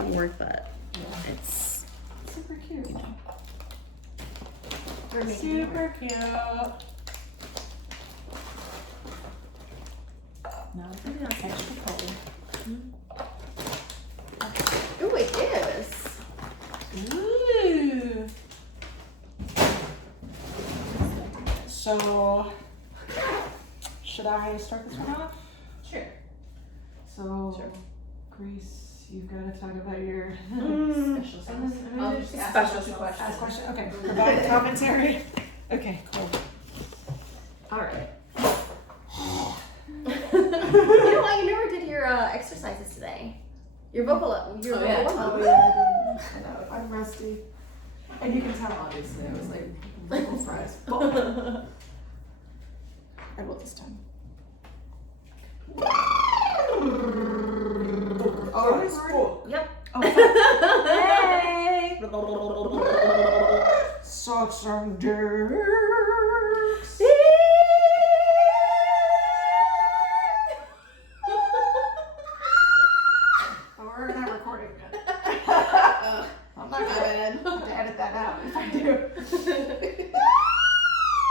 paperwork, but it's super cute. Super cute. No, I think that's extra cold. Ooh, it is. Ooh. So, should I start this one off? Sure. So, Grease, you've got to talk about your Special sauce. I'll just ask special questions. Ask question. Okay. Provide commentary. Okay, cool. All right. You know what? You never did your exercises today. Your vocal warm-up. Oh yeah, I know. I'm rusty. And you can tell, obviously, I was like, vocal fries. I will this time. Oh, it's full. Yep. Oh, Hey. Such some jerks. Oh, we're not recording yet. I'm not gonna edit that out if I do.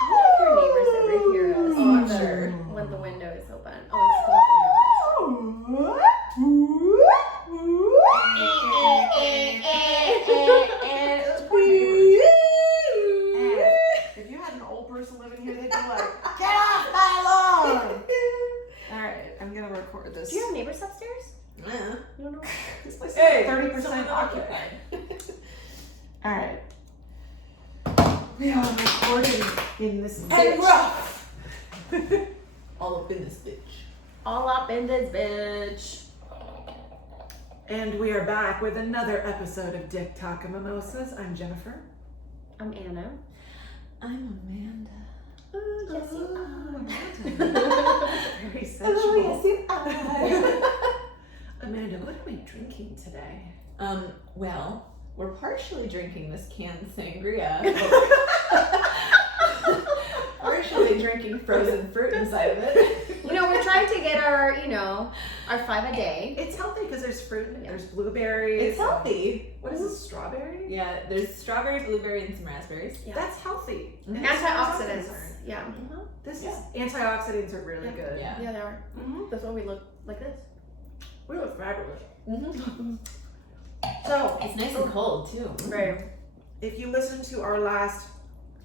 I wonder if your neighbors ever hear us. Oh, I'm sure. When the window is open. Oh, If you had an old person living here, they'd be like, get off my lawn! Alright, I'm gonna record this. Do you have neighbors upstairs? Yeah. You don't know? This place is 30% occupied. Alright. We are recording in this bitch. rough. All up in this bitch. All up in this bitch. And we are back with another episode of Dick Talk and Mimosas. I'm Jennifer. I'm Anna. I'm Amanda. Oh, yes, you Very sensual. yes, you are. Amanda, what are we drinking today? Well, we're partially drinking this canned sangria. Partially drinking frozen fruit inside of it. You know, we're trying to get our, our 5 a day. It's healthy because there's fruit and there's blueberries. It's healthy. What is this, strawberry? Yeah, there's strawberry, blueberry, and some raspberries. Yeah. That's healthy. Mhm. As far as I'm Antioxidants. concerned. Yeah. This Yeah. is, antioxidants are really good. Yeah. Yeah, they are. Mm-hmm. That's why we look like this. We look fabulous. Mm-hmm. So, It's nice and cold too. Right. if you listen to our last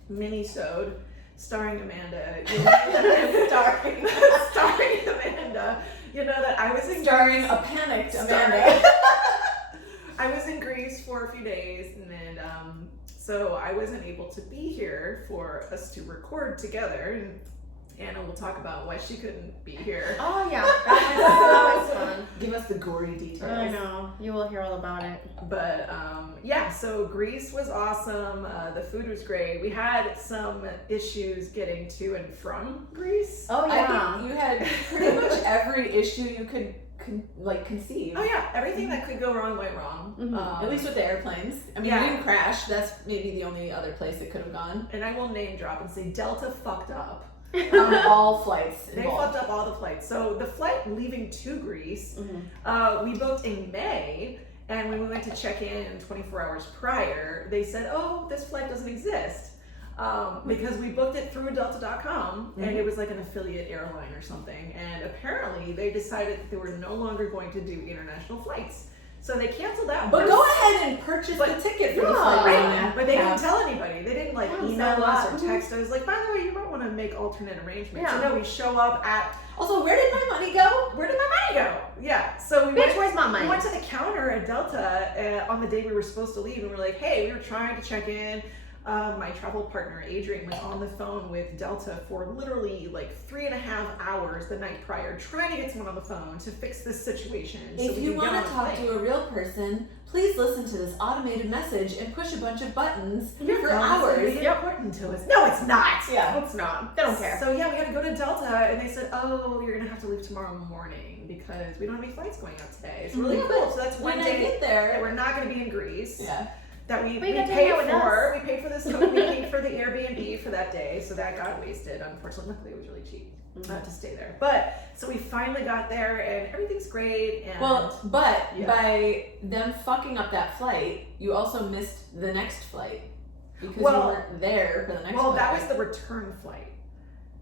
mini-sode starring Amanda, you know that starring Amanda, you know that I was in Starring Greece. a panicked Starring- Amanda. I was in Greece for a few days, and then so I wasn't able to be here for us to record together. And Anna will talk about why she couldn't be here. Oh, yeah. That was fun. Give us the gory details. I know. You will hear all about it. But yeah, so Greece was awesome. The food was great. We had some issues getting to and from Greece. Oh, I yeah. think you had pretty much every issue you could conceive. Oh yeah, everything that could go wrong went wrong. Mhm. At least with the airplanes. I mean, Yeah. we didn't crash. That's maybe the only other place it could have gone. And I will name drop and say Delta fucked up. On all flights They involved. fucked up all the flights. So the flight leaving to Greece, we booked in May, and when we went to check in 24 hours prior, they said, "Oh, this flight doesn't exist." Because we booked it through Delta.com, and it was like an affiliate airline or something. And apparently, they decided that they were no longer going to do international flights, so they canceled that. But one. go ahead and purchase the ticket for the flight. Right, but they didn't tell anybody. They didn't like Yeah, email so us or what? text us like, by the way, you might want to make alternate arrangements. Yeah. So no, we show up at, Also, where did my money go? where did my money go? Yeah, so we Bitch, went, where's my money? we went to the counter at Delta on the day we were supposed to leave, and we were like, hey, we were trying to check in. My travel partner Adrian was on the phone with Delta for literally like 3.5 hours the night prior, trying to get someone on the phone to fix this situation. If you want to talk to a real person, please listen to this automated message and push a bunch of buttons for hours. It's important to us. No, it's not. Yeah. It's not. They don't care. So yeah, we had to go to Delta, and they said, "Oh, you're gonna have to leave tomorrow morning because we don't have any flights going out today." It's really Yeah, cool. but So that's When one I day get that there, we're not gonna be in Greece. yeah. that we But you got to paid hang out with for. We paid for this. We paid for the Airbnb for that day, so that got wasted. Unfortunately, luckily it was really cheap to stay there. But so we finally got there, and everything's great. And But by them fucking up that flight, you also missed the next flight because you weren't there for the next flight. Well, that was the return flight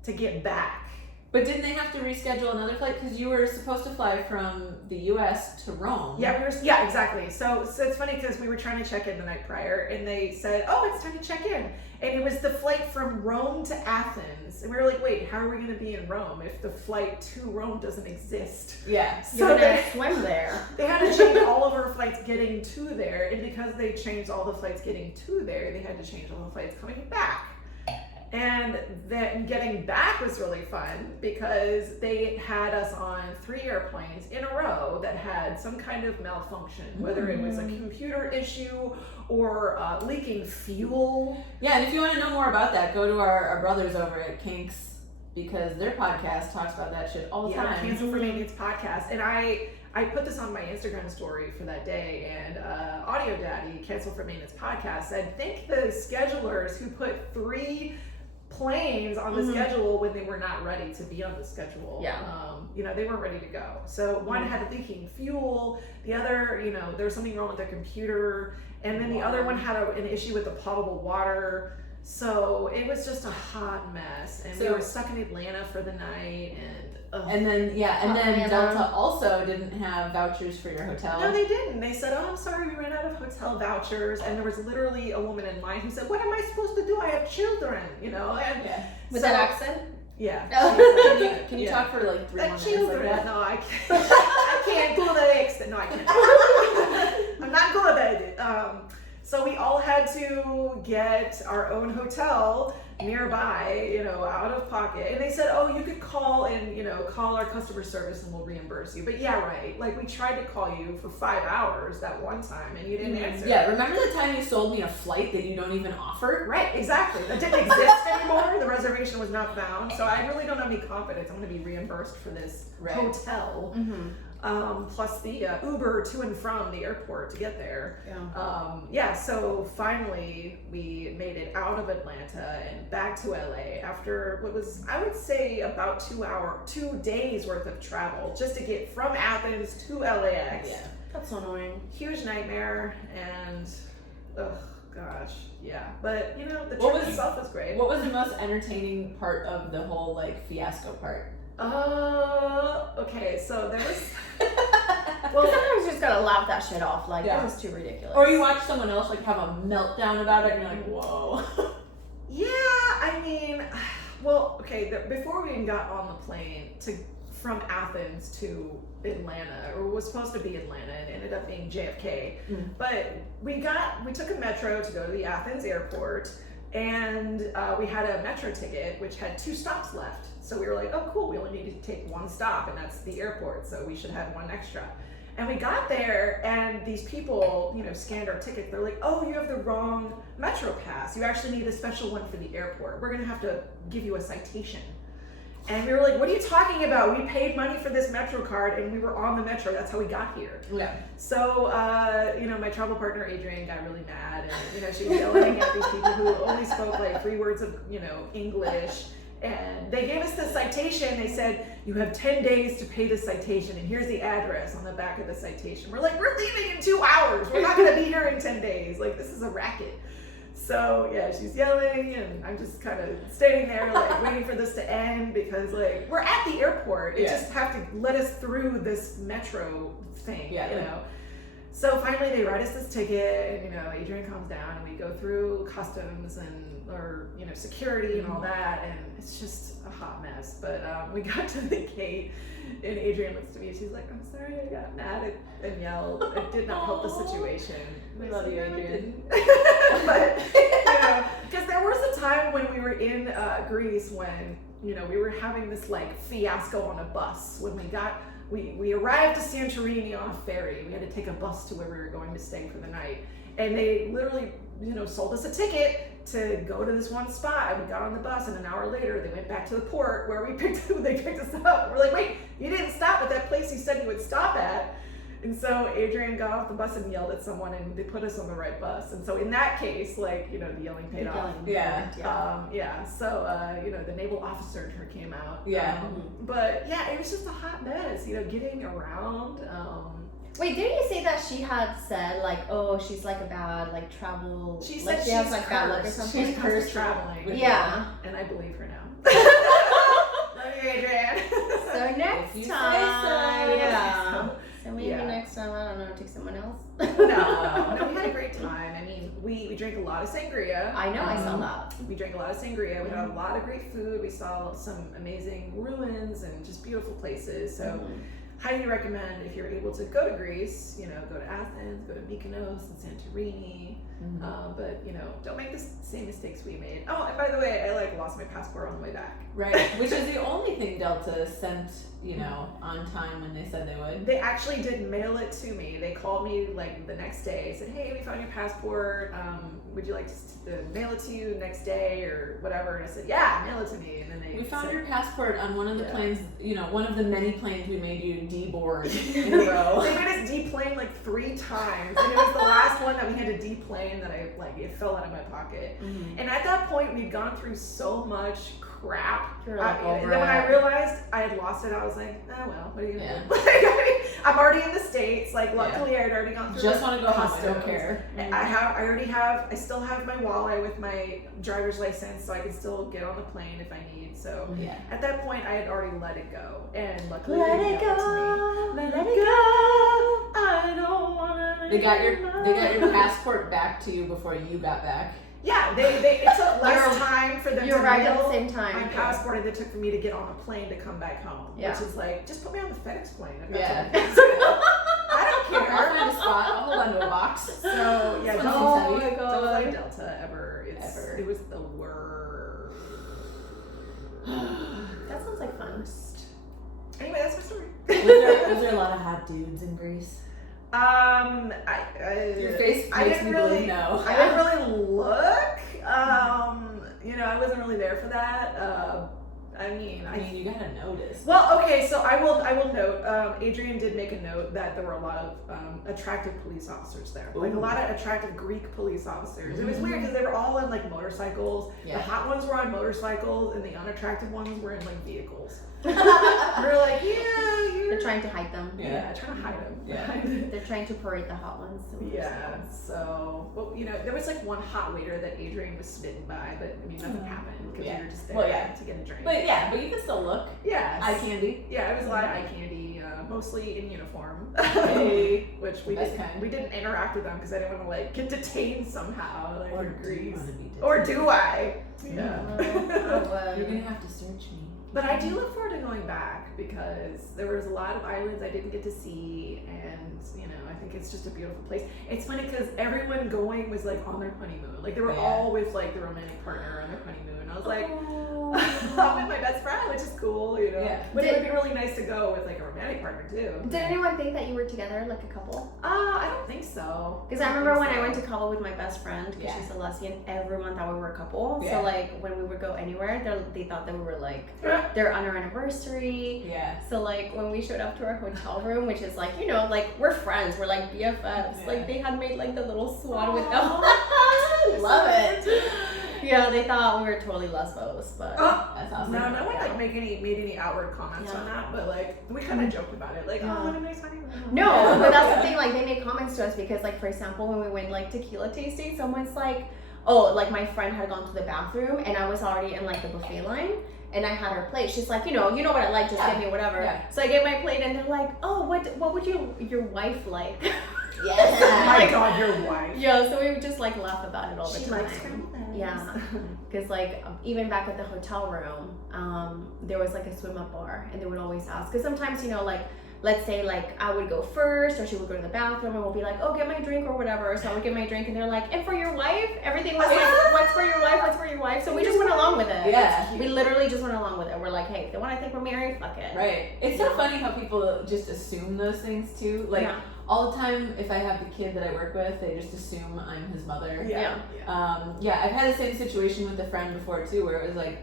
to get back. But didn't they have to reschedule another flight because you were supposed to fly from the U.S. to Rome? Yeah, exactly. So it's funny because we were trying to check in the night prior, and they said, "Oh, it's time to check in," and it was the flight from Rome to Athens, and we were like, "Wait, how are we going to be in Rome if the flight to Rome doesn't exist?" Yeah. So they swim there. They had to change all of our flights getting to there, and because they changed all the flights getting to there, they had to change all the flights coming back. And then getting back was really fun because they had us on 3 airplanes in a row that had some kind of malfunction, whether it was a computer issue or leaking fuel. Yeah, and if you want to know more about that, go to our brothers over at Kinks because their podcast talks about that shit all the time. Cancel for Maintenance podcast. And I put this on my Instagram story for that day, and Audio Daddy, Cancel for Maintenance podcast, said, thank the schedulers who put 3 planes on the schedule when they were not ready to be on the schedule. Yeah. They weren't ready to go. So one had leaking fuel, the other, there was something wrong with their computer, and then the other one had an issue with the potable water. So it was just a hot mess, and we were stuck in Atlanta for the night, and then Delta also didn't have vouchers for your hotel. No, they didn't. They said, "Oh, I'm sorry, we ran out of hotel vouchers." And there was literally a woman in line who said, "What am I supposed to do? I have children," And with that accent. Yeah. Can you talk for like 3 more minutes? Children. Like no, I can't. I can't do the accent. No, I can't. I'm not good at it. So we all had to get our own hotel nearby, out of pocket. And they said, "Oh, you could call and, call our customer service and we'll reimburse you." But yeah, right. Like we tried to call you for 5 hours that one time and you didn't answer. Yeah, remember the time you sold me a flight that you don't even offer? Right, exactly. That didn't exist anymore. The reservation was not found. So I really don't have any confidence I'm going to be reimbursed for this hotel. Plus the Uber to and from the airport to get there. So finally we made it out of Atlanta and back to LA after what was, I would say, about 2 days worth of travel just to get from Athens to LAX. Yeah, that's so annoying. Huge nightmare, and gosh, yeah. But the What trip was- itself was great. What was the most entertaining part of the whole fiasco part? Okay, so there was Well, sometimes you just gotta laugh that shit off. Like, that was too ridiculous. Or you watch someone else have a meltdown about it and you're like, whoa. Yeah, I mean, well, okay, before we even got on the plane from Athens to Atlanta, or was supposed to be Atlanta, and it ended up being JFK. But we took a metro to go to the Athens airport, and we had a metro ticket which had 2 stops left. So we were like, oh cool, we only need to take 1 stop, and that's the airport, so we should have 1 extra. And we got there, and these people, scanned our ticket. They're like, oh, you have the wrong metro pass. You actually need a special one for the airport. We're gonna have to give you a citation. And we were like, what are you talking about? We paid money for this metro card, and we were on the metro. That's how we got here. Yeah. So, my travel partner Adrienne got really mad, and she was yelling at these people who only spoke 3 words of English. And they gave us the citation. They said, you have 10 days to pay the citation, and here's the address on the back of the citation. We're like, we're leaving in 2 hours. We're not gonna be here in 10 days. This is a racket. So yeah, she's yelling, and I'm just kind of standing there waiting for this to end because we're at the airport. It just have to let us through this metro thing, So finally they write us this ticket, and Adrienne comes down, and we go through customs or security and all that, and it's just a hot mess. But we got to the gate, and Adrienne looks to me, she's like, I'm sorry I got mad and yelled. It did not help the situation. We love you, Adrienne. But because there was a time when we were in Greece when we were having this fiasco on a bus when we arrived to Santorini on a ferry. We had to take a bus to where we were going to stay for the night, and they literally sold us a ticket to go to this one spot. We got on the bus, and an hour later they went back to the port where they picked us up. We're like, wait, you didn't stop at that place you said you would stop at. And so Adrian got off the bus and yelled at someone, and they put us on the right bus. And so in that case, like, you know, the yelling paid off. So, you know, the naval officer in her came out. Yeah. But yeah, it was just a hot mess, you know, getting around. Wait, didn't you say that she had said, like, oh, she's like a bad, like, travel... She like, said she she's has, like, bad luck or cursed. something? She's cursed traveling. Yeah. And I believe her now. Love you, Adrian. So next If you say time, so. yeah. So maybe Yeah. next time, I don't know, take someone else. No, we had a great time. I mean, we drank a lot of sangria. I know, I saw that. We drank a lot of sangria. We had a lot of great food. We saw some amazing ruins and just beautiful places. So highly recommend if you're able to go to Greece, you know, go to Athens, go to Mykonos and Santorini. But, you know, don't make the same mistakes we made. Oh, and by the way, I like lost my passport on the way back. Right, which is the only thing Delta sent, you know, on time when they said they would. They actually did mail it to me. They called me like the next day, said, hey, we found your passport. Would you like to mail it to you next day or whatever? And I said, yeah, mail it to me. And then We found said, your passport on one of the planes, you know, one of the many planes we made you deboard in a row. They made us deplane like 3 times. And it was the last one that we had to deplane that it fell out of my pocket. And at that point, we'd gone through so much crap. You're like, And then when I realized I had lost it, I was like, oh well, what are you gonna do? I'm already in the States. Like, luckily, I had already gone through. Just want to go home. I customs. don't care. I still have my wallet with my driver's license, so I can still get on the plane if I need. So at that point, I had already let it go, and luckily, Let they it gave to me. go. Let it go. I don't wanna. They got your passport back to you before you got back. Yeah, it took less time for them to right at mail the same time. my passport than it took for me to get on a plane to come back home. Yeah. Which is like, just put me on the FedEx plane. Yeah. I don't I'll care. find a spot. I'll hold on to a box. So yeah, Oh don't my don't fly Delta ever. It was the worst. That sounds like fun. Anyway, that's my story. Was there a lot of hot dudes in Greece? Your face I makes didn't me really believe no. I didn't really look. You know, I wasn't really there for that. I mean, you gotta notice. Well, okay, so I will note, Adrian did make a note that there were a lot of attractive police officers there. Like a lot of attractive Greek police officers. It was weird because they were all on like motorcycles. Yeah. The hot ones were on motorcycles and the unattractive ones were in like vehicles. We were like, They're trying to hide them. yeah, trying to hide them. Yeah. They're trying to parade the hot ones. Yeah, so, well, you know, there was like one hot waiter that Adrian was smitten by, but I mean, nothing happened because we were just there to get a drink. But you can still look. Yeah. Eye candy. Yeah, it was a lot of eye candy, mostly in uniform, Hey. which we Best didn't. kind. We didn't interact with them because I didn't want to like get detained somehow, like Or in do you Greece. want to be detained? Or do I? Yeah. You're gonna have to search me. But I do look forward to going back because there was a lot of islands I didn't get to see, and you know, I think it's just a beautiful place. It's funny because everyone going was like on their honeymoon, like they were all with like the romantic partner on their honeymoon. I was like, I'm with my best friend, which is cool, you know. Yeah. But it would be really nice to go with like a romantic partner too. Did anyone think that you were together, like a couple? I don't think so. Because I remember when I went to Cabo with my best friend, because Yeah. she's a lesbian, everyone thought we were a couple. Yeah. So like when we would go anywhere, they thought that we were like, they're on our anniversary. Yeah. So like when we showed up to our hotel room, which is like, you know, like we're friends, we're like BFFs. Yeah. Like they had made like the little swan with them. Love it. Yeah, they thought we were totally lesbos, but That's awesome. No one like made any outward comments on that, but like we kind of joked about it, like, oh, what a nice honeymoon. no, but that's the thing, like they made comments to us because like for example when we went like tequila tasting, someone's like, oh, like my friend had gone to the bathroom and I was already in like the buffet line and I had her plate. She's like, you know what I like, just give me whatever. Yeah. So I get my plate and they're like, oh, what would your wife like? Yes. Oh my Like, god, your wife. yeah, so we would just like laugh about it all the She time. likes scrambled eggs. Yeah, because like even back at the hotel room, there was like a swim up bar, and they would always ask. Because sometimes, you know, like let's say like I would go first, or she would go to the bathroom, and we'll be like, oh, get my drink or whatever. So I would get my drink, and they're like, and for your wife, everything was like, what's for your wife? What's for your wife? So we just went along with it. Yeah. We literally just went along with it. We're like, hey, if they want to think we're married, fuck it. Right. It's so funny how people just assume those things too. Like all the time, if I have the kid that I work with, they just assume I'm his mother. Yeah. I've had the same situation with a friend before too, where it was like,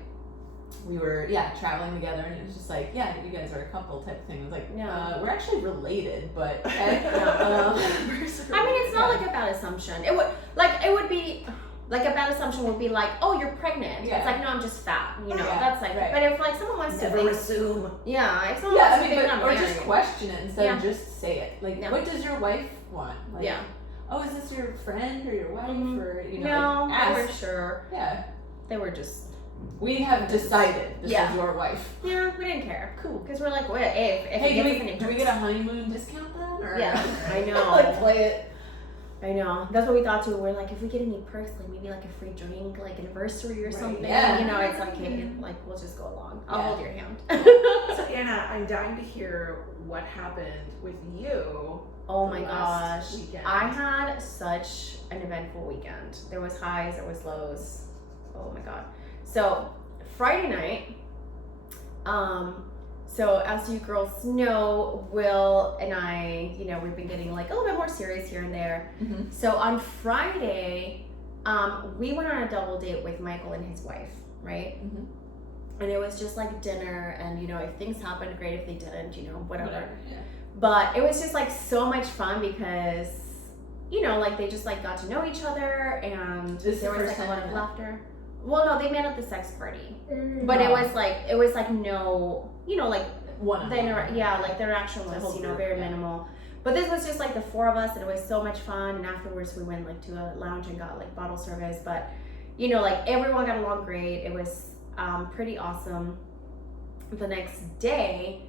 we were traveling together, and it was just like, yeah, you guys are a couple type of thing. It was like, Yeah. we're actually related, but okay. I mean, it's not like a bad assumption. It would be like a bad assumption would be like, oh, you're pregnant. Yeah. It's like, no, I'm just fat. You know, Yeah, that's like. right. But if like someone wants to Never think, assume. if someone Yeah, wants I to mean, think I'm or just married, question it instead of Yeah. just say it. Like, Yeah. what does your wife want? Like, Yeah. oh, is this your friend or your wife or no, like, they were ask. sure. Yeah, They were just. we have decided this Yeah. is your wife. Yeah, we didn't care. Cool, because we're like, what if Hey, it do gets an we impact? get a honeymoon discount then? Or? Yeah, I know. Like, play it. I know. That's what we thought too. We're like, if we get any perks, like maybe like a free drink, like anniversary or Right. something. Yeah. You know, it's okay. Like we'll just go along. I'll Yeah. hold your hand. So Anna, I'm dying to hear what happened with you. Oh my last gosh. weekend. I had such an eventful weekend. There was highs, there was lows. Oh my god. So Friday night, so as you girls know, Will and I, we've been getting like a little bit more serious here and there. Mm-hmm. So on Friday, we went on a double date with Michael and his wife, right? Mm-hmm. And it was just like dinner, and if things happened, great. If they didn't, whatever. Yeah. But it was just like so much fun because, like they just like got to know each other, and This there the was first like a lot time of you met? laughter. Well, no, they met at the sex party, but it was like no, like One. the like the interaction The was whole group, very yeah. minimal. But this was just like the four of us, and it was so much fun. And afterwards, we went like to a lounge and got like bottle service. But like everyone got along great. It was pretty awesome. The next day,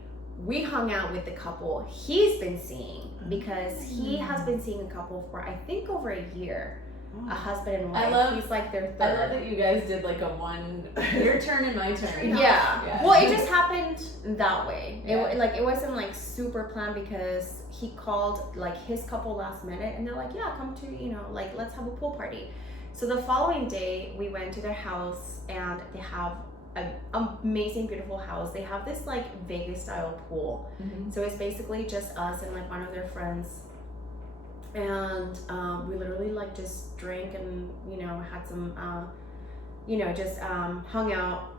we hung out with the couple he's been seeing, because he has been seeing a couple for I think over a year. A husband and wife. He's like their third. I love that you guys did like a one, your turn and my turn. Yeah. Well, it just happened that way. Yeah. It wasn't like super planned, because he called like his couple last minute, and they're like, yeah, come to, like let's have a pool party. So the following day, we went to their house, and they have an amazing, beautiful house. They have this like Vegas style pool. Mm-hmm. So it's basically just us and like one of their friends. And we literally like just drank and had some just hung out.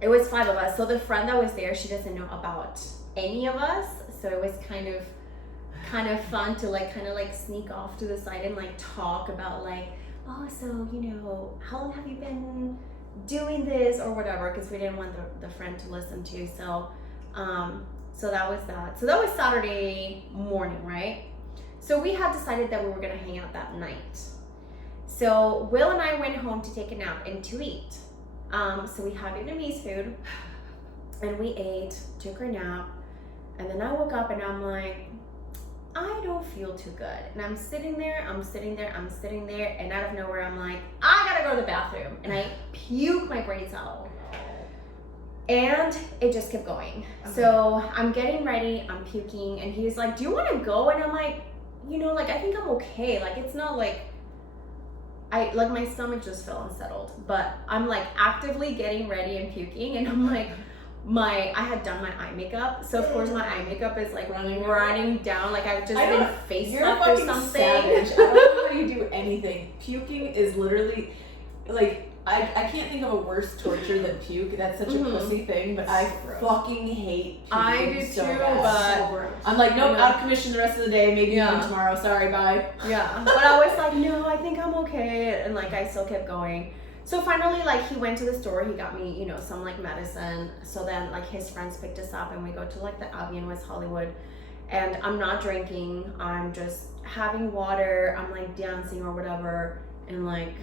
It was 5 of us, so the friend that was there, she doesn't know about any of us, so it was kind of fun to like kind of like sneak off to the side and like talk about like, oh, so how long have you been doing this or whatever, because we didn't want the friend to listen to. So that was that. So that was Saturday morning, right? So we had decided that we were gonna hang out that night. So Will and I went home to take a nap and to eat. So we had Vietnamese food, and we ate, took our nap, and then I woke up and I'm like, I don't feel too good. And I'm sitting there, and out of nowhere I'm like, I gotta go to the bathroom. And I puke my brains out. And it just kept going. So I'm getting ready, I'm puking, and he's like, do you wanna go? And I'm like, I think I'm okay. Like, it's not like, my stomach just felt unsettled, but I'm like actively getting ready and puking, and I'm like, I had done my eye makeup, so of course my eye makeup is like running down, like I've just been face slapped or something. Savage. I don't know how you do anything. Puking is literally like, I can't think of a worse torture than puke. That's such a pussy thing, but I fucking hate puking. I do so too, bad. but I'm like, nope, out of commission the rest of the day, maybe even tomorrow, sorry, bye. Yeah, but I was like, no, I think I'm okay, and like I still kept going. So finally, like, he went to the store, he got me, some like medicine. So then like his friends picked us up, and we go to like the Abbey in West Hollywood, and I'm not drinking, I'm just having water, I'm like dancing or whatever, and like,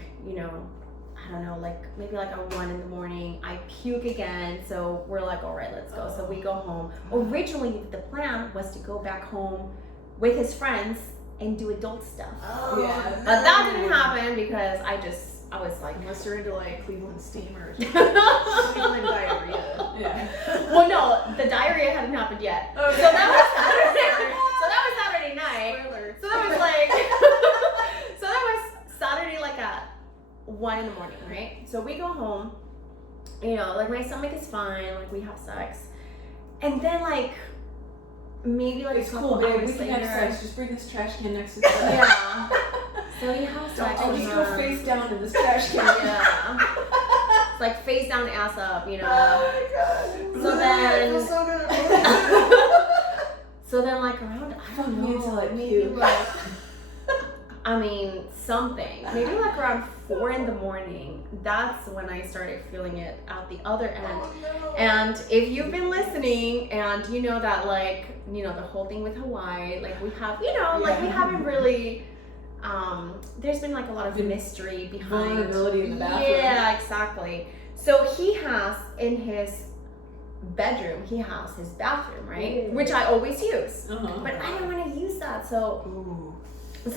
I don't know, like maybe like at 1 a.m, I puke again. So we're like, all right, let's go. So we go home. Originally, the plan was to go back home with his friends and do adult stuff. Yeah. But that didn't happen because I was like, Unless you're into like Cleveland steamers, well, Cleveland diarrhea. Yeah. no, the diarrhea hadn't happened yet. Okay. So that was Saturday night. Spoiler. So that was like, so that was Saturday like at 1 a.m, right? So we go home, like my stomach is fine, like we have sex, and then like maybe like It's a couple cool, babe. hours We can later, have sex. Just bring this trash can next to the bed. yeah. So we have sex. I'll with just go her. face down in this trash can. Yeah. like face down, ass up, you know. Oh my god. So It then- feels so good. So then, like around, I don't Me know, until I maybe puke. like, I mean, something. Maybe like around 4 in the morning. That's when I started feeling it out the other end. Oh, no. And if you've been listening and you know that, like, you know, the whole thing with Hawaii, like we have, you know, like we haven't really, there's been like a lot of mystery behind. Vulnerability in the bathroom. Yeah, exactly. So he has in his bedroom, he has his bathroom, right? Ooh. Which I always use. Uh-huh. But I didn't want to use that. So Ooh.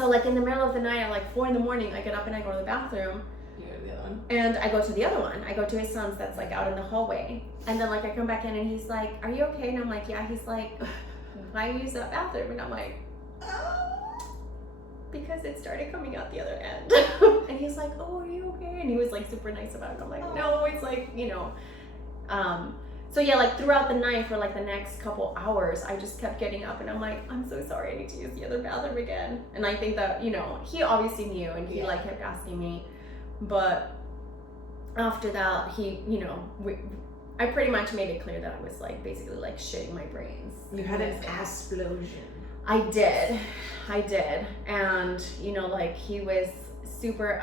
like in the middle of the night at like 4 in the morning, I get up and I go to the bathroom. You go to the other one. And I go to the other one. I go to his son's that's like out in the hallway. And then like I come back in and he's like, "Are you okay?" And I'm like, "Yeah." He's like, "Why use that bathroom?" And I'm like, "Because it started coming out the other end." And he's like, "Oh, are you okay?" And he was like super nice about it. I'm like, "No, it's like, you know." So yeah, like throughout the night for like the next couple hours, I just kept getting up and I'm like, "I'm so sorry, I need to use the other bathroom again." And I think that, you know, he obviously knew and he like kept asking me. But after that, he, you know, I pretty much made it clear that I was like basically like shitting my brains. You had an explosion. I did. And, you know, like he was super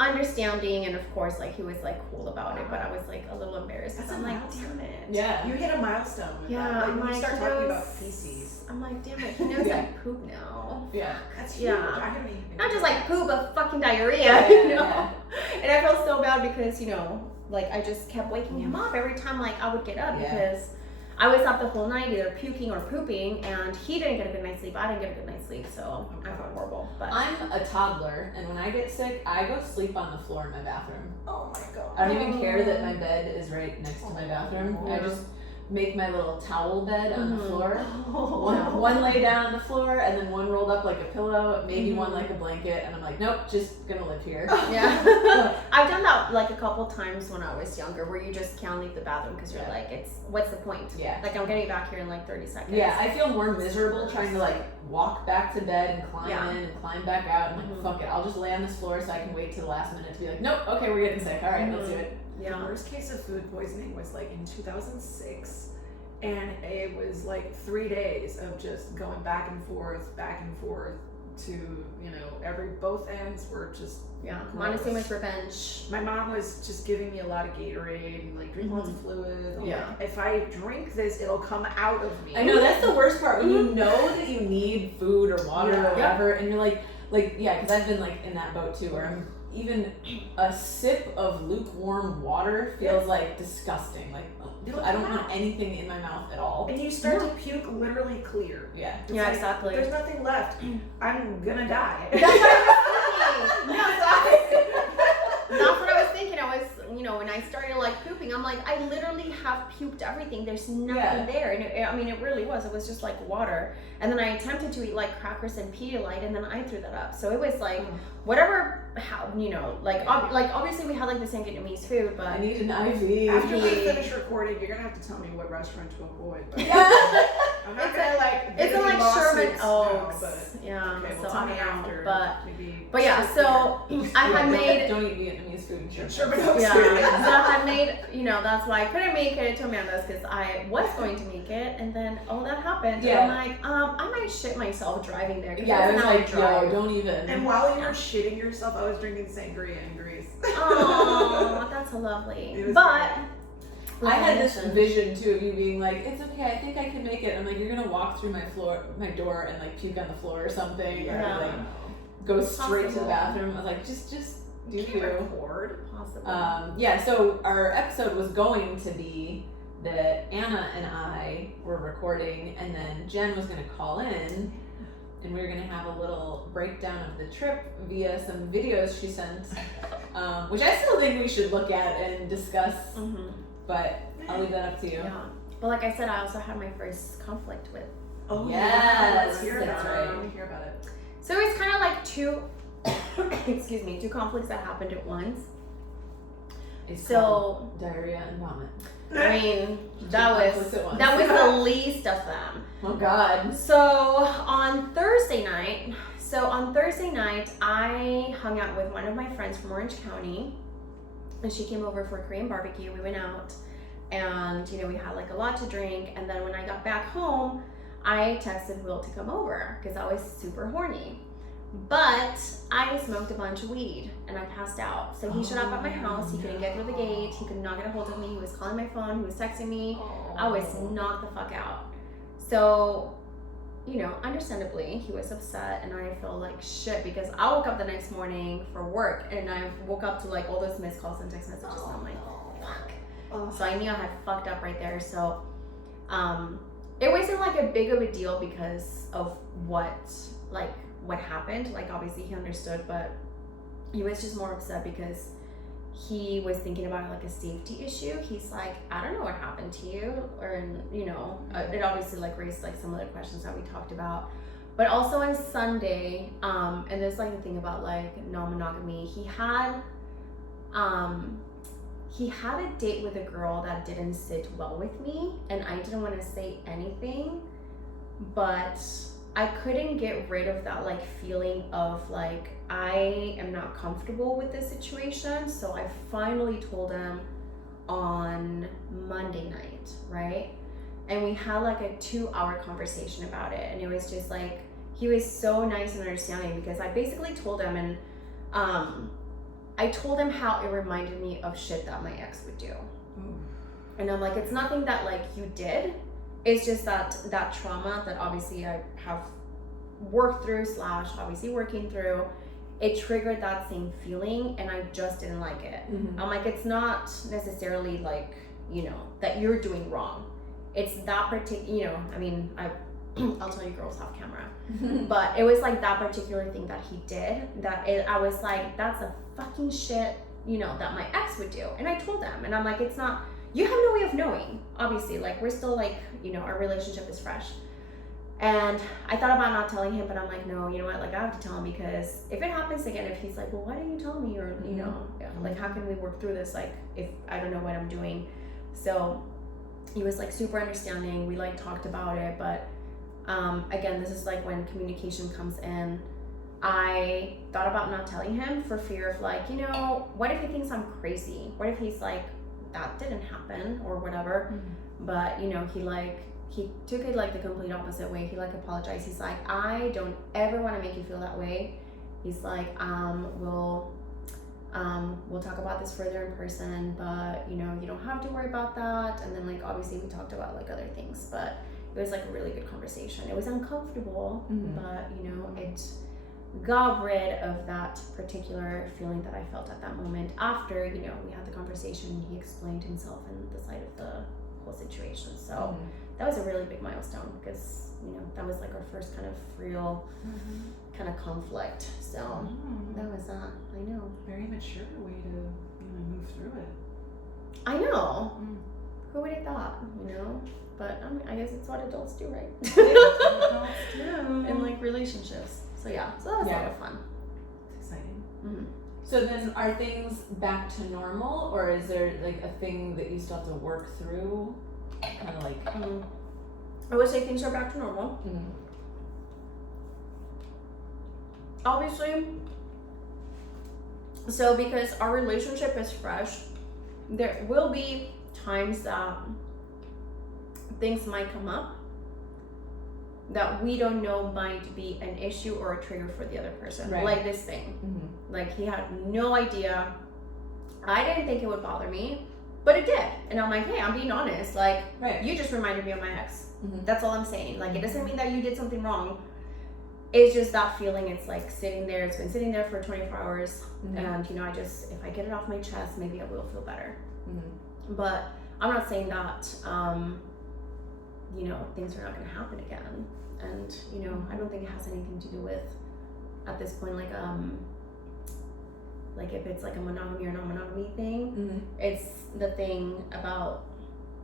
understanding and of course like he was like cool about it, but I was like a little embarrassed. That's I'm a like, milestone. damn it. Yeah. You hit a milestone with Yeah, that. Like, I'm when you like, start he talking knows- about feces. I'm like, damn it, he knows I poop now. Yeah. That's huge. Yeah. I haven't even Not just like poop, but fucking diarrhea, Yeah, you know? yeah. And I felt so bad because, you know, like I just kept waking him up every time like I would get up Yeah. because I was up the whole night either puking or pooping and he didn't get a good night's sleep. I didn't get a good night's sleep, so I felt horrible. But I'm a toddler, and when I get sick, I go sleep on the floor in my bathroom. Oh my god. I don't even care that my bed is right next to my bathroom. I just make my little towel bed on the floor. One lay down on the floor, and then one rolled up like a pillow, maybe one like a blanket, and I'm like, nope, just gonna live here. yeah. I've done that like a couple times when I was younger where you just can't leave the bathroom because you're like, what's the point? Yeah. Like I'm getting back here in like 30 seconds. Yeah, I feel more miserable trying to like walk back to bed and climb in and climb back out. I'm like, fuck it, I'll just lay on this floor so I can wait till the last minute to be like, nope, okay, we're getting sick. All right, let's do it. The worst case of food poisoning was like in 2006, and it was like 3 days of just going back and forth to, you know, both ends were just Minus so much revenge. My mom was just giving me a lot of Gatorade and like drink lots of fluid. I'm Yeah. like, if I drink this, it'll come out of me. I know, that's the worst part when you know that you need food or water or whatever, and you're like, yeah, because I've been like in that boat too, where I'm even a sip of lukewarm water feels like disgusting. Like, I don't want anything in my mouth at all. And you start to puke literally clear. Yeah. It's Yeah, like, exactly. There's nothing left. I'm gonna die. That's what I was thinking. I was, you know, when I started like pooping, I'm like, I literally have puked everything. There's nothing there. And it really was. It was just like water. And then I attempted to eat like crackers and Pedialyte, and then I threw that up. So it was like, whatever, how, you know, like, obviously we had like the same Vietnamese food, but I need an IV. After we finish recording, you're gonna have to tell me what restaurant to avoid. But I'm not gonna like. it's in like Sherman Oaks. But Yeah. okay, so well, tell I me don't know. after. But yeah, so I had made. Don't eat Vietnamese food. Sherman Oaks. Yeah, so I had made, you know, that's why I couldn't make it to Amanda's because I was going to make it, and then all that happened. Yeah. And I'm like, I might shit myself driving there. Yeah, I was like, drive. yo, don't even. And while you were shitting yourself, I was drinking sangria in Greece. Oh, that's lovely. It was But I had this vision too of you being like, it's okay, I think I can make it. I'm like, you're gonna walk through my door and like puke on the floor or something, Yeah. or like go straight to the Possible. bathroom. I was like, just do You can you. record. possible. Yeah, so our episode was going to be that Anna and I were recording, and then Jen was gonna call in, and we were gonna have a little breakdown of the trip via some videos she sent, which I still think we should look at and discuss, but I'll leave that up to you. Yeah. But like I said, I also had my first conflict with. Oh Yes, let's hear that's about it. right. Let me hear about it. So it's kind of like two conflicts that happened at once. It's So called diarrhea and vomit. I mean, that conflicts at once. was the least of them. Oh God. So on Thursday night, I hung out with one of my friends from Orange County, and she came over for a Korean barbecue. We went out, and you know, we had like a lot to drink. And then when I got back home, I texted Will to come over because I was super horny. But I smoked a bunch of weed and I passed out. So he showed up at my house. He couldn't get through the gate. He could not get a hold of me. He was calling my phone. He was texting me. I was knocked the fuck out. So, you know, understandably, he was upset, and I felt like shit because I woke up the next morning for work, and I woke up to like all those missed calls and text messages. And I'm like, fuck. So I knew I had fucked up right there. So, it wasn't like a big of a deal because of what happened. Like, obviously he understood, but he was just more upset because he was thinking about like a safety issue. He's like, I don't know what happened to you, or, you know, it obviously like raised like some of the questions that we talked about. But also on Sunday, and there's like the thing about like non-monogamy, he had a date with a girl that didn't sit well with me, and I didn't want to say anything, but I couldn't get rid of that like feeling of like I am not comfortable with this situation. So I finally told him on Monday night, right? And we had like a 2-hour conversation about it, and it was just like, he was so nice and understanding because I basically told him, and I told him how it reminded me of shit that my ex would do. And I'm like, it's nothing that like you did. It's just that trauma that obviously I have worked through / obviously working through, it triggered that same feeling, and I just didn't like it. I'm like, it's not necessarily like, you know, that you're doing wrong. It's that particular, you know, I mean, I'll tell you girls off camera, but it was like that particular thing that he did I was like, that's a fucking shit, you know, that my ex would do. And I told him, and I'm like, it's not, you have no way of knowing, obviously, like we're still like, you know, our relationship is fresh. And I thought about not telling him, but I'm like, no, you know what, like I have to tell him, because if it happens again, if he's like, well, why didn't you tell me, or you know, like how can we work through this, like if I don't know what I'm doing. So he was like super understanding. We like talked about it, but again, this is like when communication comes in. I thought about not telling him for fear of like, you know, what if he thinks I'm crazy? What if he's like, that didn't happen or whatever. But you know, he took it like the complete opposite way. He like apologized. He's like, I don't ever want to make you feel that way. He's like, we'll talk about this further in person, but you know, you don't have to worry about that. And then like obviously we talked about like other things, but it was like a really good conversation. It was uncomfortable, but you know, it got rid of that particular feeling that I felt at that moment after, you know, we had the conversation. He explained himself and the side of the whole situation. So that was a really big milestone because, you know, that was like our first kind of real kind of conflict. So that was that. I know. Very mature way to, you know, move through it. I know. Who would have thought, you know? But I guess it's what adults do, right? Adults do. In like relationships. So yeah, so that was a lot of fun. It's exciting. So then are things back to normal, or is there like a thing that you still have to work through? Kind of like... I would say things are back to normal. Obviously, so because our relationship is fresh, there will be times that things might come up that we don't know might be an issue or a trigger for the other person. Right. Like this thing. Like he had no idea. I didn't think it would bother me, but it did. And I'm like, hey, I'm being honest. Like, you just reminded me of my ex. That's all I'm saying. Like, it doesn't mean that you did something wrong. It's just that feeling. It's like sitting there. It's been sitting there for 24 hours. And, you know, if I get it off my chest, maybe I will feel better. But I'm not saying that, you know, things are not going to happen again. And, you know, I don't think it has anything to do with, at this point, like if it's like a monogamy or non-monogamy thing. It's the thing about,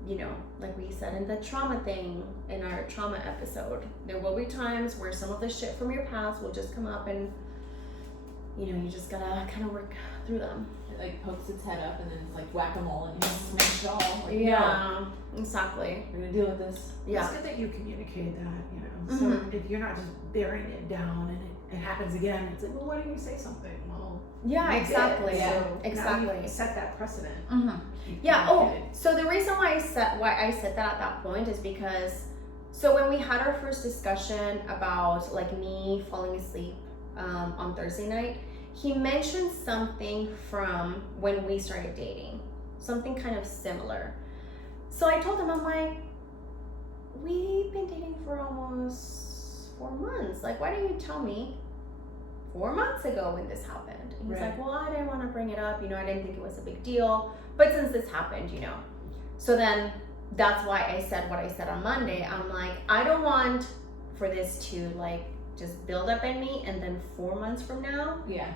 you know, like we said in the trauma thing, in our trauma episode, there will be times where some of the shit from your past will just come up, and, you know, you just gotta kind of work through them. It like pokes its head up, and then it's like whack-a-mole, and you just smash it all. Like, yeah, no, exactly. We're gonna deal with this. It's good that you communicate that, you know. So if you're not just burying it down and it it happens again. It's like, well, why didn't you say something? Well, Yeah, you did. exactly. So now Exactly. you set that precedent. Yeah. Oh, so the reason why I said that at that point is because, so when we had our first discussion about like me falling asleep on Thursday night, he mentioned something from when we started dating, something kind of similar. So I told him, I'm like, we've been dating for almost 4 months. Like, why didn't you tell me 4 months ago when this happened? And he's Right. like, well, I didn't want to bring it up. You know, I didn't think it was a big deal. But since this happened, you know. So then that's why I said what I said on Monday. I'm like, I don't want for this to like just build up in me and then 4 months from now, Yeah.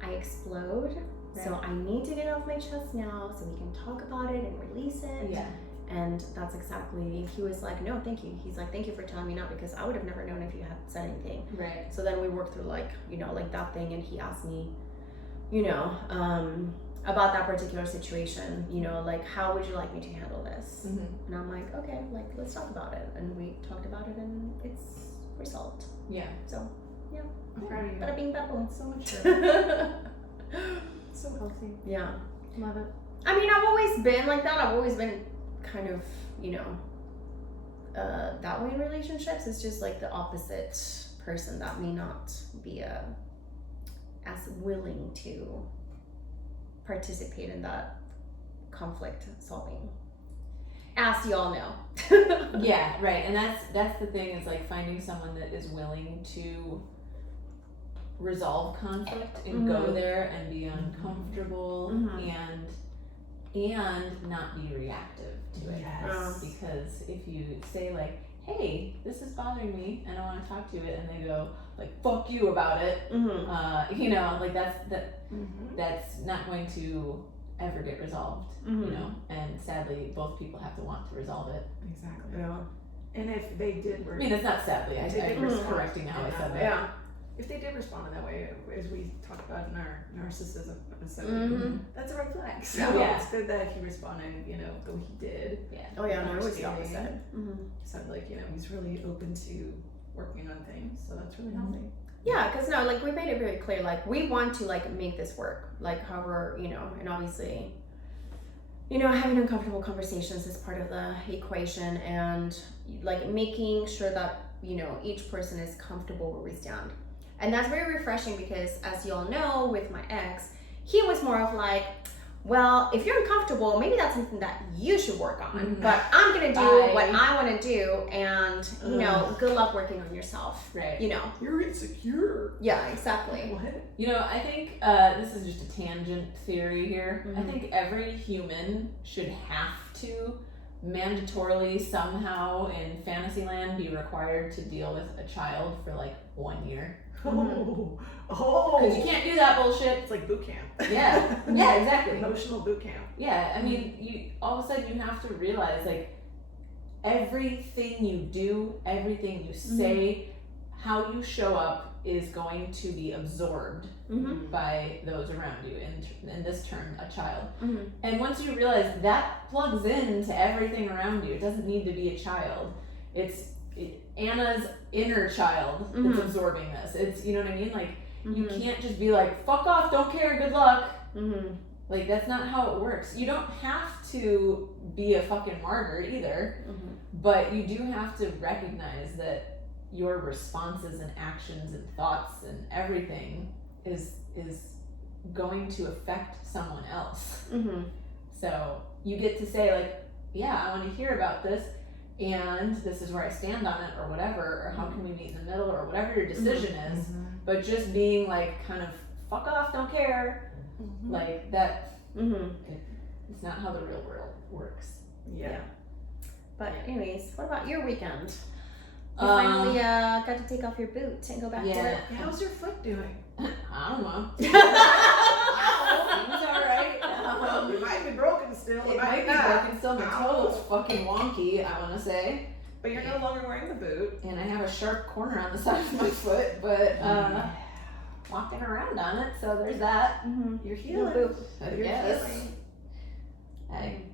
I explode. So Right. I need to get it off my chest now so we can talk about it and release it. Yeah. And that's exactly, he was like, no, thank you. He's like, thank you for telling me now because I would have never known if you had said anything. Right. So then we worked through like, you know, like that thing, and he asked me, you know, about that particular situation, you know, like, how would you like me to handle this? Mm-hmm. And I'm like, okay, like, let's talk about it. And we talked about it and it's resolved. Yeah. So, yeah. I'm proud of you. Bada bing, bada boom. So much so healthy. Yeah. Love it. I mean, I've always been like that. I've always been kind of, you know, that way in relationships. It's just like the opposite person that may not be as willing to participate in that conflict solving, as y'all know. Yeah, right. And that's the thing, is like finding someone that is willing to resolve conflict and go there and be uncomfortable and not be reactive to it. Yes. Because if you say like, hey, this is bothering me and I want to talk to it, and they go like, fuck you about it, you know, like that's not going to ever get resolved, you know, and sadly both people have to want to resolve it. Exactly. Yeah. And if they did, I mean, it's not sadly, I'm respond correcting how I said that. Yeah. if they did respond in that way, as we talked about in our narcissism episode, that's a red flag. So Yeah. it's good that he responded, the way he did. Yeah. Oh yeah, no, it was the Understanding. opposite. Sounded like, he's really open to working on things. So that's really healthy. Yeah, because no, like we made it very clear, like we want to like make this work, like however, and obviously, having uncomfortable conversations is part of the equation, and like making sure that, each person is comfortable where we stand. And that's very refreshing because, as you all know, with my ex, he was more of like, well, if you're uncomfortable, maybe that's something that you should work on. But I'm gonna do what I want to do, and good luck working on yourself. Right. You're insecure. Yeah, exactly. What? I think this is just a tangent theory here. I think every human should have to mandatorily somehow in Fantasyland be required to deal with a child for like 1 year. Oh. Because you can't do that bullshit. It's like boot camp. Yeah. Yeah, exactly. Emotional boot camp. Yeah, I mean, you all of a sudden you have to realize like everything you do, everything you say, how you show up is going to be absorbed by those around you, in this term, a child. And once you realize that plugs into everything around you, it doesn't need to be a child. It's Anna's inner child that's absorbing this. It's, you know what I mean? Like, you can't just be like, fuck off, don't care, good luck. Like, that's not how it works. You don't have to be a fucking martyr either, but you do have to recognize that your responses and actions and thoughts and everything is going to affect someone else. So you get to say like, yeah, I want to hear about this, and this is where I stand on it, or whatever, or how can we meet in the middle, or whatever your decision is. But just being like, kind of, fuck off, don't care, like that, it's not how the real world works. Yeah. But anyways, what about your weekend? You finally got to take off your boot and go back to work. How's your foot doing? I don't know. Seems alright. It might be broken still. It might be broken still. My toe is fucking wonky, I want to say. But you're no longer wearing the boot. And I have a sharp corner on the side of my foot, but walking around on it, so there's that. You're healing. I You're guess.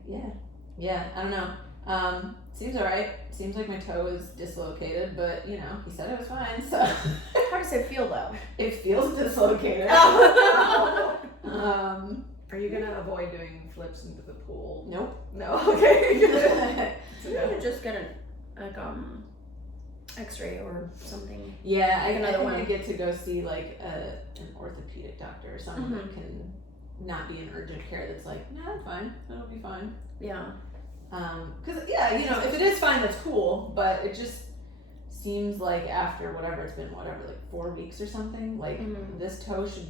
healing. Yeah, I don't know. Seems alright. Seems like my toe is dislocated, but you know, he said it was fine, so. How does it feel though? It feels dislocated. Are you gonna avoid doing flips into the pool? Nope. No. Okay. You could just get an X-ray or something. Yeah, I Another think one. I get to go see like an orthopedic doctor or someone that can not be in urgent care. That's like, nah, it's fine. It'll be fine. Yeah. Cause yeah, you know, if it is fine, that's cool. But it just seems like after whatever it's been, like 4 weeks or something, like this toe should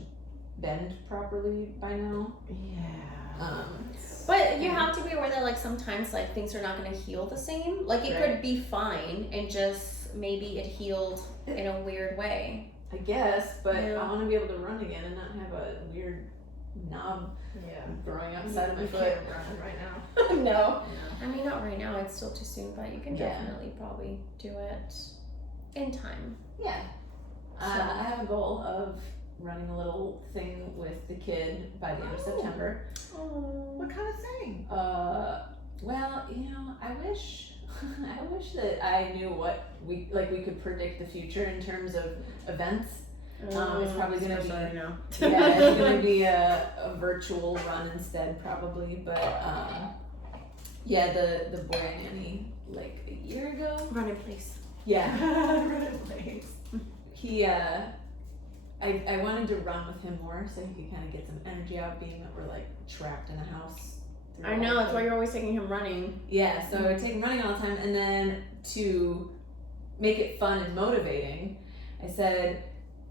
bend properly by now. Yeah. But you have to be aware that like sometimes like things are not going to heal the same. Like it could be fine and just maybe it healed in a weird way. I guess, but Yeah. I want to be able to run again and not have a weird knob growing outside of my You foot. can't run right now. No. I mean, not right now. It's still too soon, but you can definitely probably do it in time. Yeah. I have a goal of running a little thing with the kid by the end of September. What kind of thing? Well, you know, I wish that I knew what we could predict the future in terms of events. It's probably gonna be now. yeah, it's gonna be a virtual run instead probably, but yeah, the boy I nanny like a year ago. Run in place. Yeah. Thanks. He I wanted to run with him more so he could kind of get some energy out, being that we're like trapped in a house. I know, that's why you're always taking him running. Yeah, so I take him running all the time, and then to make it fun and motivating, I said,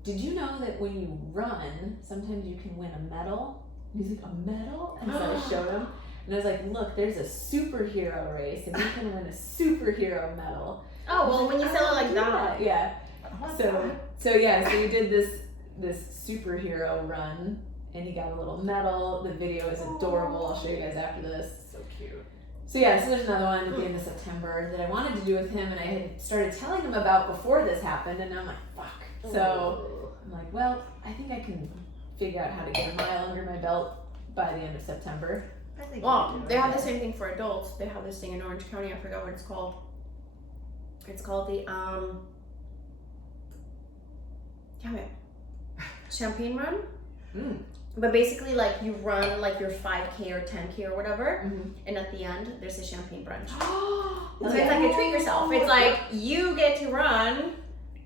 did you know that when you run, sometimes you can win a medal? And he's like, a medal? And so I showed him, and I was like, look, there's a superhero race, and you can win a superhero medal. Oh, well, when you sell it like that. Yeah. So we did this superhero run, and he got a little medal. The video is adorable. I'll show you guys after this. So cute. So yeah, so there's another one at the end of September that I wanted to do with him, and I had started telling him about before this happened, and I'm like, fuck. So I'm like, well, I think I can figure out how to get a mile under my belt by the end of September. I think Well, they have the same thing for adults. They have this thing in Orange County. I forgot what it's called. It's called the damn it, Champagne Run. But basically, like you run like your 5K or 10K or whatever, and at the end there's a champagne brunch. So it's like a treat yourself. It's like you get to run,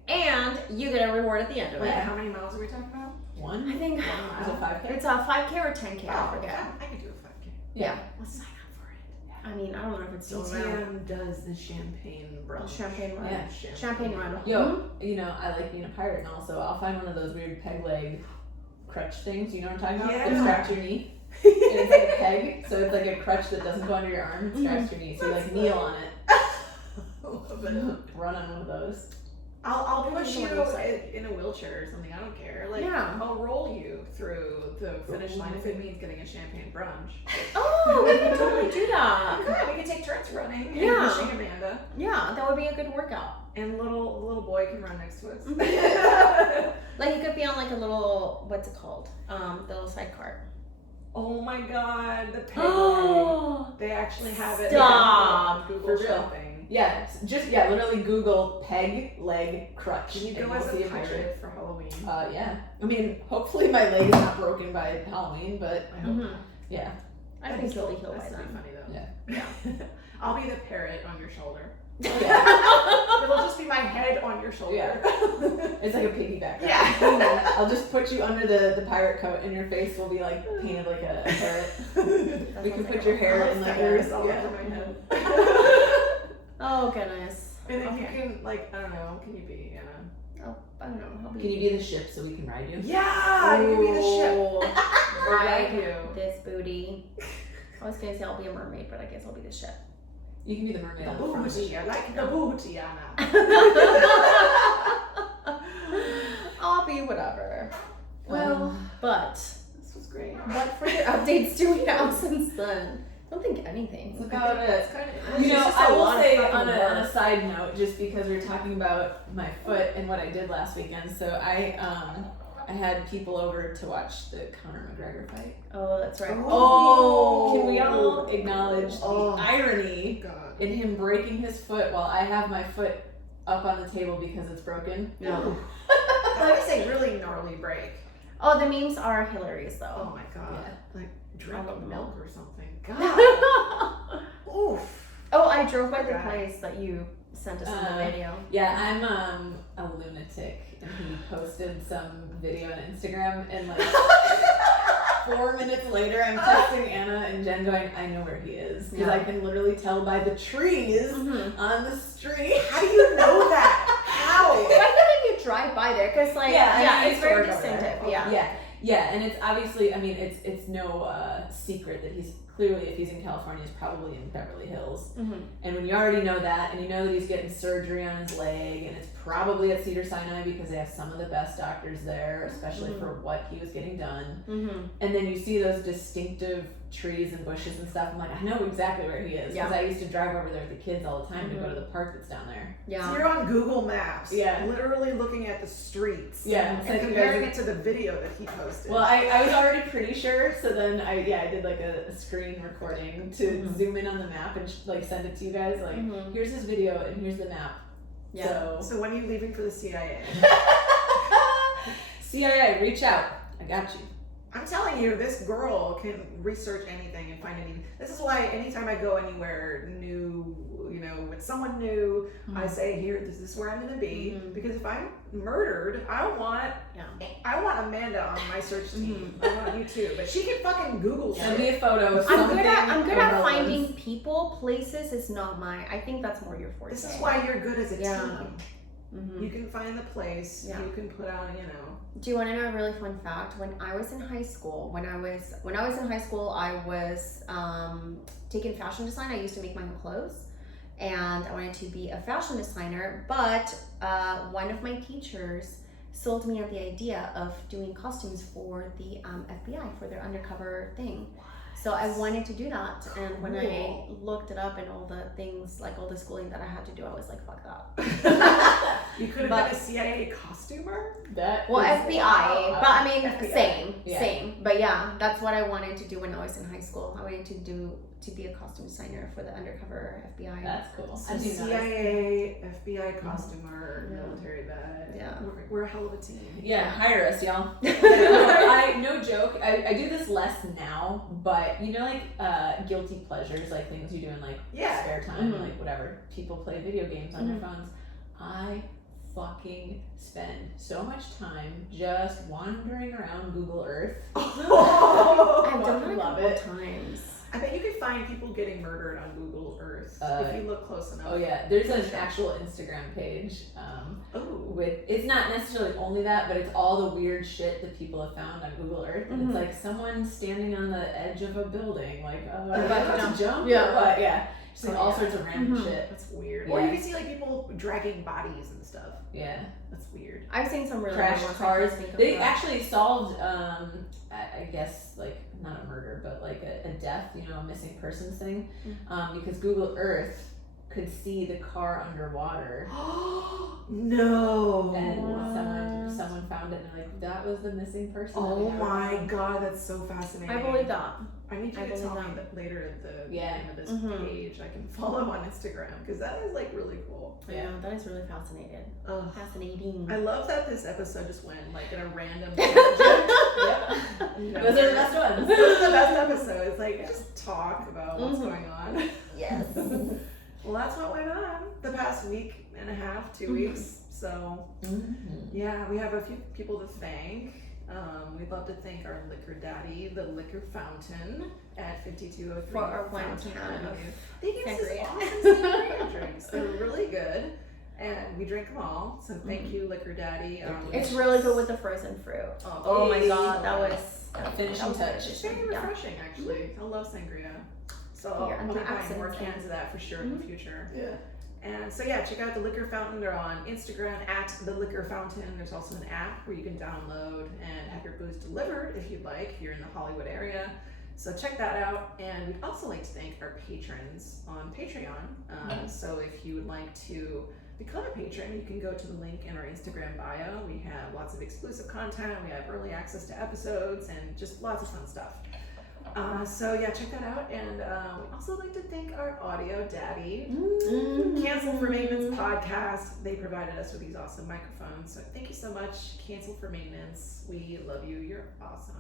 and you get a reward at the end of Wait, it. how many miles are we talking about? One? I think Is it 5K? it's a 5K or 10K. I forget. I could do a 5K. Yeah. Let's sign up for it. I mean, I don't know if it's still around. DTM does the champagne brunch. Champagne run. Yeah. Champagne run. Yo, you know, I like being a pirate, and also I'll find one of those weird peg leg crutch things. You know what I'm talking about? Yeah. That straps your knee. And it's like a peg, so it's like a crutch that doesn't go under your arm. It straps your knee, so you like kneel on it. Run on one of those. I'll Maybe push we you can go inside. in a wheelchair or something. I don't care. Like, Yeah. I'll roll you through the finish line if it means getting a champagne brunch. Oh, we can totally do that. Good. We can take turns running. And Yeah. pushing Amanda, Yeah, that would be a good workout. and little boy can run next to us. Like it could be on like a little, what's it called? The little side cart. Oh my God, the peg leg. Oh, They actually have it. Stop. On Google For real. Shopping. Yeah, literally Google peg leg crutch. Can you and go you'll as see a a picture. pirate for Halloween? Yeah. I mean, hopefully my leg is not broken by Halloween, but I hope. yeah. I think he'll be healed by That'd be then. funny though. Yeah. I'll be the parrot on your shoulder. Yeah. It'll just be my head on your shoulder. Yeah. It's like a piggyback. Right? Yeah. I'll just put you under the pirate coat, and your face will be like painted like a parrot. We can put your hair in like feathers a all over my head. Oh goodness. And then Okay. you can, like, I don't know, can you be Anna? Oh, I don't know. I'll be Can you be the ship so we can ride you? Yeah, you can be the ship. Oh, Ride Ride you. this booty. I was gonna say I'll be a mermaid, but I guess I'll be the ship. You can be the mermaid The on the front. booty, I like the booty, Anna. I'll be whatever. Well, but This was great. what further updates do we have since then? I don't think anything. That's about it. That's kind of You know, just I a will lot of say fucking on work. a side note, just because we were talking about my foot and what I did last weekend. So I I had people over to watch the Conor McGregor fight. Oh, that's right. Oh. Can we all acknowledge the irony God. in him breaking his foot while I have my foot up on the table because it's broken? Yeah. That was a really gnarly break. Oh, the memes are hilarious Oh though. my God. Yeah. Like I drink love them milk all. or something. God. Oh, Oof. I drove by the God. place that you sent us in the video. Yeah, I'm a lunatic, and he posted some video on Instagram, and like 4 minutes later, I'm texting Anna and Jen going, I know where he is, because I can literally tell by the trees on the street. How do you know that? How? I feel like you drive by there because, like, I it's used to very work over there. distinctive. Yeah. Yeah, and it's obviously, I mean, it's no secret that he's clearly, if he's in California, he's probably in Beverly Hills. And when you already know that, and you know that he's getting surgery on his leg, and it's probably at Cedars-Sinai because they have some of the best doctors there, especially for what he was getting done. And then you see those distinctive trees and bushes and stuff. I'm like, I know exactly where he is because I used to drive over there with the kids all the time to go to the park that's down there. So you're on Google Maps. Yeah. Literally looking at the streets. Yeah. And comparing it to the video that he posted. Well, I was already pretty sure, so then I did like a screen recording to zoom in on the map and like send it to you guys. Like, here's his video and here's the map. Yeah. So when are you leaving for the CIA? CIA, reach out. I got you. I'm telling you, this girl can research anything and find anything. This is why anytime I go anywhere new, you know, with someone new, I say, here, this is where I'm going to be. Because if I'm murdered, I want Amanda on my search team. I want you too. But she can fucking Google shit. Send me a photo of I'm something. good at over finding ones. people. Places is not my. I think that's more your forte. This is why you're good as a Yeah. team. You can find the place. Yeah. You can put out, you know. Do you want to know a really fun fact? When I was in high school, when I was in high school, I was taking fashion design. I used to make my own clothes, and I wanted to be a fashion designer. But one of my teachers sold me on the idea of doing costumes for the FBI for their undercover thing. So I wanted to do that, and when I looked it up and all the things, like all the schooling that I had to do, I was like, fuck that. You could have been a CIA costumer. Well, FBI, but I mean, FBI. same. But yeah, that's what I wanted to do when I was in high school. I wanted to be a costume designer for the undercover FBI. That's cool. So I do know. CIA, FBI costumer, military vet. Yeah. We're a hell of a team. Yeah, hire us, y'all. No joke. I do this less now, but you know, like guilty pleasures, like things you do in like spare time, like whatever. People play video games on their phones. I fucking spend so much time just wandering around Google Earth. I've done it a Love couple it. times. I bet you could find people getting murdered on Google Earth if you look close enough. Oh yeah, there's an actual Instagram page. With it's not necessarily only that, but it's all the weird shit that people have found on Google Earth. And it's like someone standing on the edge of a building, like about to jump. Yeah. Or what? Yeah. Just like all sorts of random shit. That's weird. Yeah. Or you can see like people dragging bodies and stuff. Yeah. That's weird. I've seen some really Crash good ones. cars. I can't think of They that. actually solved, I guess, like not a murder, but like a death, you know, a missing persons thing, because Google Earth could see the car underwater. No. And someone found it and they're like, that was the missing person. that Oh we have." my god, that's so fascinating. I believe that. I need you I to believe tell me that. that later at the Yeah. name of this page I can follow on Instagram because that is like really cool. Yeah, that is really fascinating. Ugh. Fascinating. I love that this episode just went like in a random Yep. Those are the best ones. Those are the best episodes. Like just talk about what's going on. Yes. Well, that's what went on the past week and a half, 2 weeks. So yeah, we have a few people to thank. We'd love to thank our liquor daddy, the Liquor Fountain at 5203 For our one Fountain can of Avenue. They give us sangria. awesome sangria drinks. They're really good, and we drink them all. So thank you, Liquor Daddy. It's really good with the frozen fruit. Oh my god, that was Finishing touch. It's very refreshing, actually. I love sangria. So Your I'll be buying more antioxidants, cans of that for sure in the future. Yeah. And so yeah, check out the Liquor Fountain. They're on Instagram at the Liquor Fountain. There's also an app where you can download and have your booze delivered if you'd like, if you're in the Hollywood area. So check that out. And we'd also like to thank our patrons on Patreon. So if you would like to become a patron, you can go to the link in our Instagram bio. We have lots of exclusive content. We have early access to episodes and just lots of fun stuff. So yeah, check that out. And we also like to thank our audio daddy, Cancel for Maintenance podcast. They provided us with these awesome microphones. So thank you so much, Cancel for Maintenance. We love you. You're awesome.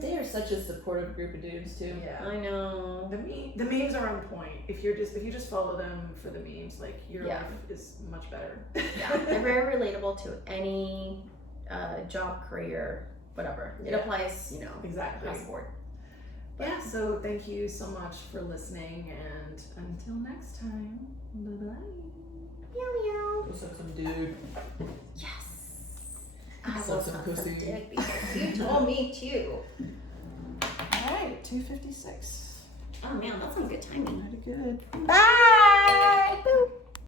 They are such a supportive group of dudes too. Yeah. I know. The memes are on point. If you just follow them for the memes, like your life is much better. Yeah, they're very relatable to any job, career, whatever. It applies, Exactly. across the board. Yeah, so thank you so much for listening, and until next time, bye-bye. Meow meow. Go suck some dude. Yes. I I suck will some suck some pussy. dick because you told me to. All right, 2:56. Oh man, that's some good timing. Pretty good. Bye.